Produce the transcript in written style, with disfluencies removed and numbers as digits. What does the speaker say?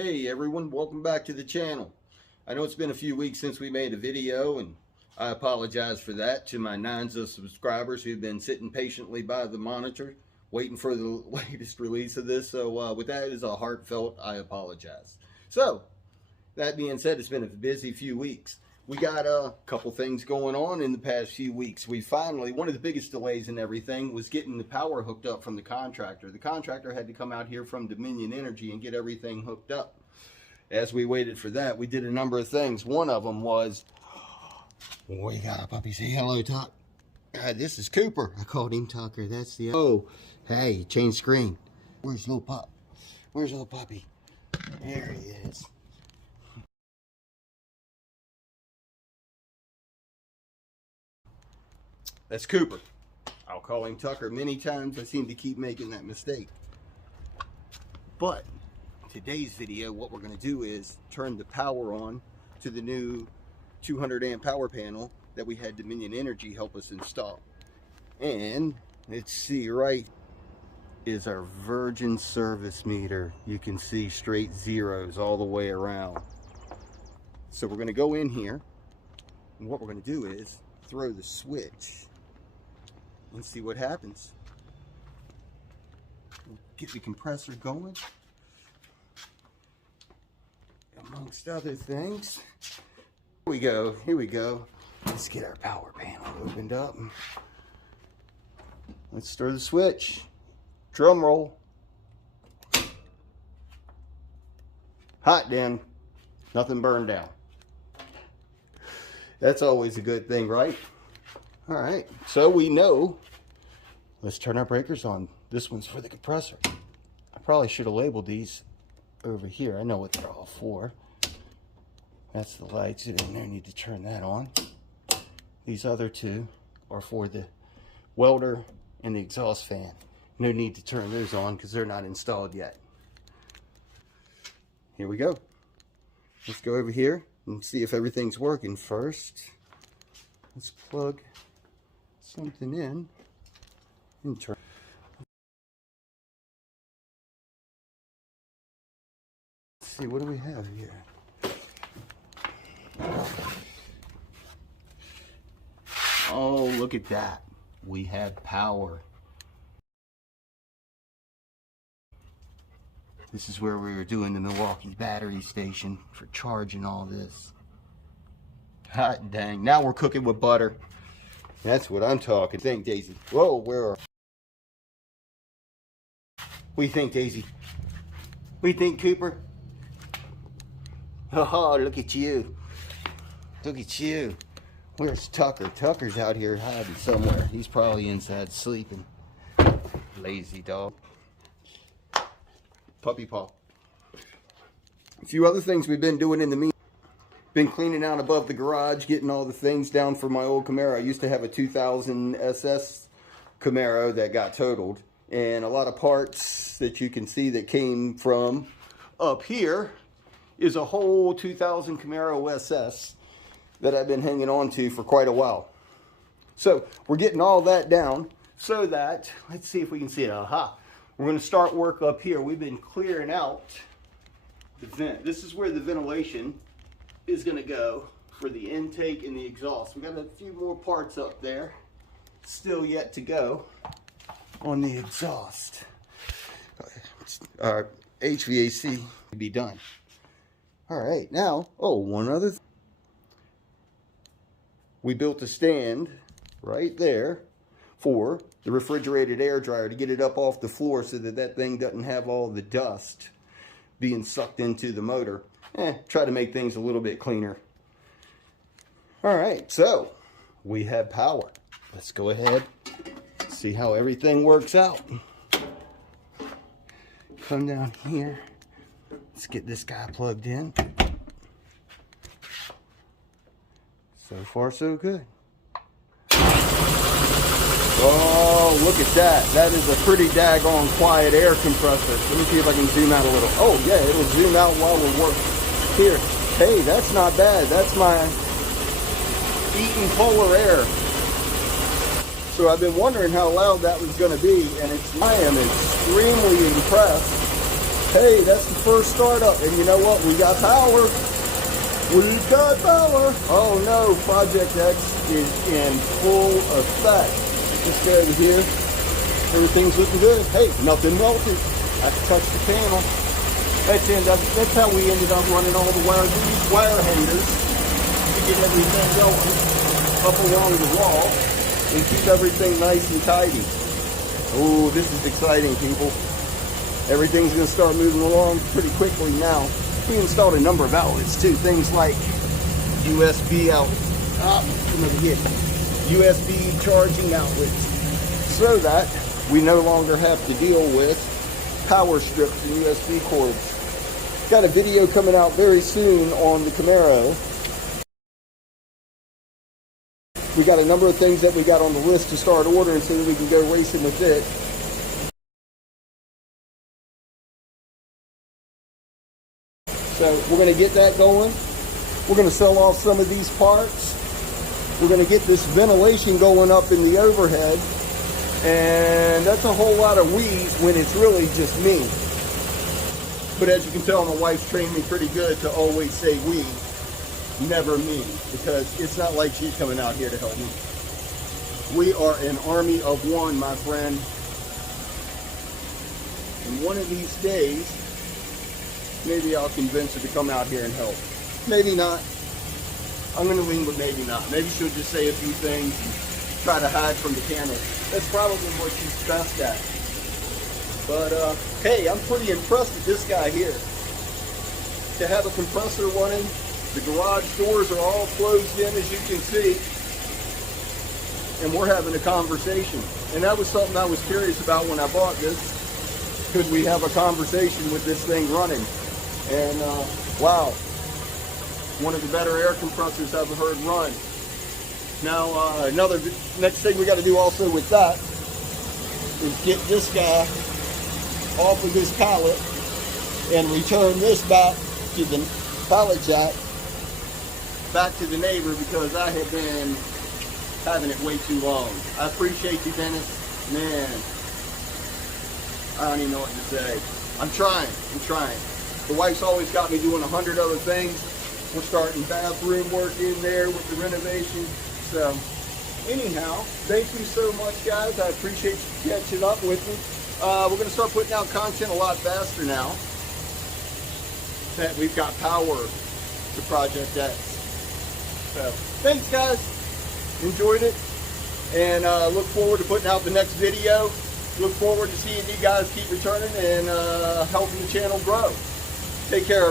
Hey everyone, welcome back to the channel. I know it's been a few weeks since we made a video, and I apologize for that to my nines of subscribers who've been sitting patiently by the monitor waiting for the latest release of this. So with that as a heartfelt, I apologize. So that being said, it's been a busy few weeks. We got a couple things going on in the past few weeks. We finally, one of the biggest delays in everything was getting the power hooked up from the contractor. The contractor had to come out here from Dominion Energy and get everything hooked up. As we waited for that, we did a number of things. One of them was, we got a puppy. Say hello, Tuck. This is Cooper. I called him Tucker. That's the, oh, hey, change screen. Where's little pup? Where's little puppy? There he is. That's Cooper. I'll call him Tucker many times. I seem to keep making that mistake. But today's video, what we're going to do is turn the power on to the new 200 amp power panel that we had Dominion Energy help us install. And let's see, right is our Virgin service meter. You can see straight zeros all the way around. So we're going to go in here, and what we're going to do is throw the switch and see what happens. Get the compressor going, amongst other things. Here we go. Let's get our power panel opened up. Let's stir the switch. Drum roll. Hot then. Nothing burned down. That's always a good thing, right? All right, so we know. Let's turn our breakers on. This one's for the compressor. I probably should have labeled these over here. I know what they're all for. That's the lights in there. Need to turn that on. These other two are for the welder and the exhaust fan. No need to turn those on because they're not installed yet. Here we go. Let's go over here and see if everything's working first. Let's plug something in and turn. Let's see, what do we have here? Oh, look at that. We have power. This is where we were doing the Milwaukee battery station for charging all this. Hot dang. Now we're cooking with butter. That's what I'm talking. Think, Daisy. Whoa, where are we? Think, Daisy? We think, Cooper? Oh, look at you. Look at you. Where's Tucker? Tucker's out here hiding somewhere. He's probably inside sleeping. Lazy dog. Puppy paw. A few other things we've been doing in the meantime. Been cleaning out above the garage, getting all the things down for my old Camaro. I used to have a 2000 SS Camaro that got totaled, and a lot of parts that you can see that came from up here is a whole 2000 Camaro SS that I've been hanging on to for quite a while. So we're getting all that down so that, let's see if we can see it. Aha! We're going to start work up here. We've been clearing out the vent. This is where the ventilation is going to go for the intake and the exhaust. We got a few more parts up there still yet to go on the exhaust. Our HVAC to be done. All right, now, one other thing. We built a stand right there for the refrigerated air dryer to get it up off the floor so that that thing doesn't have all the dust being sucked into the motor. Try to make things a little bit cleaner. All right, so we have power. Let's go ahead, see how everything works out. Come down here. Let's get this guy plugged in. So far, so good. Oh, look at that. That is a pretty daggone quiet air compressor. Let me see if I can zoom out a little. Oh, yeah, it'll zoom out while we're working. Here, hey, that's not bad. That's my Eaton Polar Air. So I've been wondering how loud that was going to be, and I am extremely impressed Hey, that's the first startup. And you know what? We got power. We've got power. Oh no, Project X is in full effect. Let's go over here. Everything's looking good. Hey, nothing melted. I can touch the panel. That's how we ended up running all the wire hangers to get everything going up along the wall and keep everything nice and tidy. Oh, this is exciting, people. Everything's going to start moving along pretty quickly now. We installed a number of outlets too, things like USB USB charging outlets, so that we no longer have to deal with power strips and USB cords. Got a video coming out very soon on the Camaro. We got a number of things that we got on the list to start ordering so that we can go racing with it. So we're going to get that going. We're going to sell off some of these parts. We're going to get this ventilation going up in the overhead. And that's a whole lot of we's when it's really just me. But as you can tell, my wife's trained me pretty good to always say we, never me. Because it's not like she's coming out here to help me. We are an army of one, my friend. And one of these days, maybe I'll convince her to come out here and help. Maybe not. I'm going to lean with maybe not. Maybe she'll just say a few things and try to hide from the camera. That's probably what she's best at. But, hey, I'm pretty impressed with this guy here. To have a compressor running, the garage doors are all closed in, as you can see. And we're having a conversation. And that was something I was curious about when I bought this. Could we have a conversation with this thing running? And wow, one of the better air compressors I've ever heard run. Now, next thing we got to do also with that is get this guy off of this pallet and return this back to the pallet jack, back to the neighbor, because I have been having it way too long. I appreciate you, Dennis. Man, I don't even know what to say. I'm trying. The wife's always got me doing 100 other things. We're starting bathroom work in there with the renovation. So, anyhow, thank you so much, guys. I appreciate you catching up with me. We're going to start putting out content a lot faster now that we've got power to Project X. So, thanks, guys. Enjoyed it. And look forward to putting out the next video. Look forward to seeing you guys keep returning and helping the channel grow. Take care.